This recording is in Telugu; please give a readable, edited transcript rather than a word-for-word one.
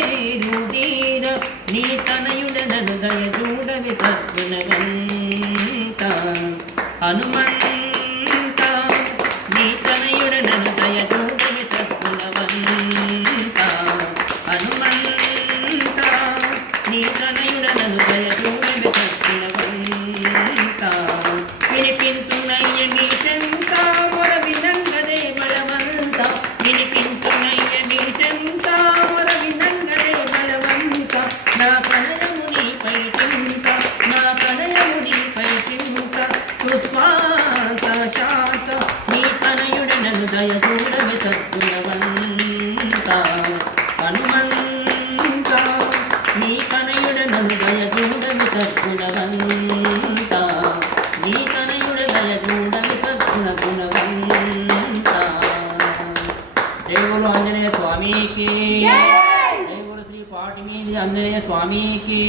సురమేరుదీర నీ తనయుడనను దయ చూడవి సద్గుణవంత హనుమంత నీ తనయుడనను దయ చూడవి సద్గుణవంత హనుమంత నీ తనయుడనను దయ చూడవి సద్గుణవంత వినిపించునయ్య నీ చెంత మొర వినంగదే బలవంత వినిపించునయ్య నీ చెంత మొర వినంగదే బలవంత నా కనయము నీపై చింత నా కనయము నీపై చింత సుస్వాంత శాంత నీ తనయుడనను దయ చూడవి సద్గుణవంత హనుమంత నీ తనయుడనను దయ చూడవి సద్గుణవంత నీ తనయుడ దయ చూడవి సద్గుణవంత జై బోలో ఆంజనేయ స్వామికి జై బోలో శ్రీ పాటిమీది ఆంజనేయ స్వామికి